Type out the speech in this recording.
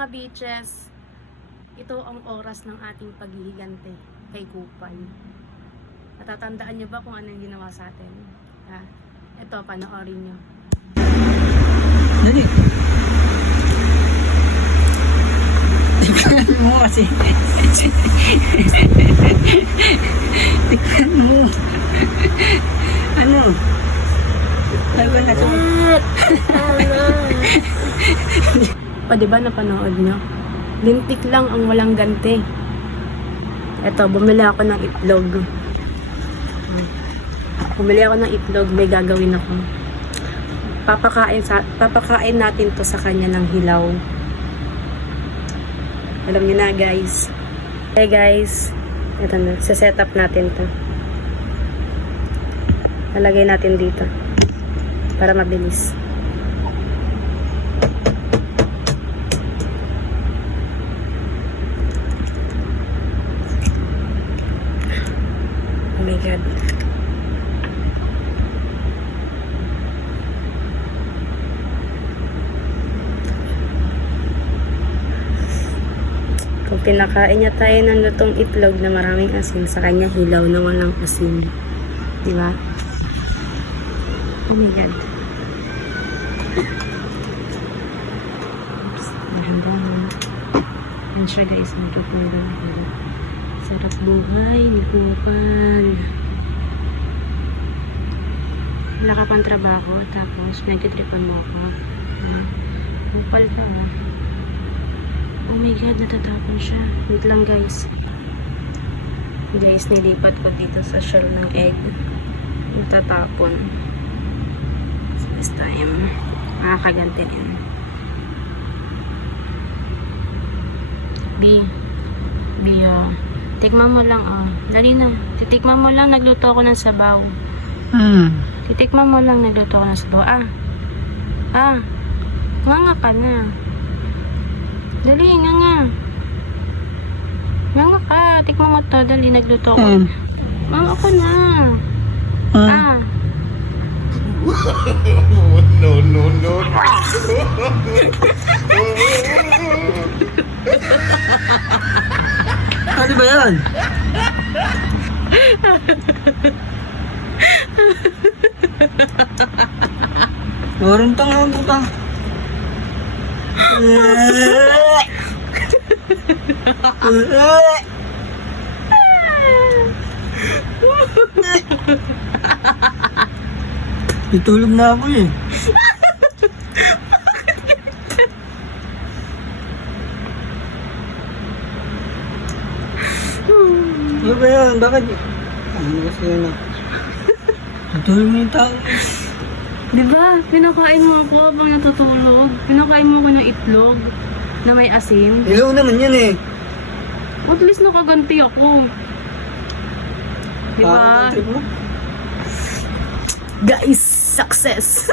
mga beaches, ito ang oras ng ating paghihigante kay Kupal. Natatandaan nyo ba kung ano yung ginawa sa atin? Ito, panoorin nyo. Dali. Tignan mo kasi. Tignan mo. Ano? Tago na ito. O, diba napanood nyo? Lintik lang ang walang ganti. Eto, bumili ako ng itlog. Bumili ako ng itlog, may gagawin ako. Papakain natin to sa kanya ng hilaw. Alam niyo na, guys. Hey guys, eto na, set up natin to. Lalagay natin dito para mabilis. Oh my God. Kung pinakain niya tayo ng lutong itlog na maraming asin, sa kanya hilaw na walang asin. Diba? Oh my God. Oops. Dahan-dahan. Yan siya guys. Nagkutulong. Sarap buhay ni Kupal. Wala ka pang trabaho, tapos nagtitripan mo ako. Kupal ka ha. Oh my God, natatapon siya. Wait lang guys. Guys, nilipat ko dito sa shell ng egg. Natatapon. So this time, makakaganti din. B, tikman mo lang, oh. Dali na. Titikman mo lang, nagluto ako ng sabaw. Titikman mo lang, nagluto ako ng sabaw. Nganga ka na. Dali, nganga. Nganga ka. Tikman mo to. Dali, nagluto ako. Nganga ka na. No. Ano ba yan? Meron tang ang puta. Itulog na ako eh. Ano ba yan? Bakit? Ano kasi yun ah? Natulog mo yung tao. Diba? Pinakain mo ako habang natutulog. Pinakain mo ako ng itlog na may asin. Ilaw naman yan eh. At least nakaganti ako. Diba? Parang ang trip mo. Guys, success!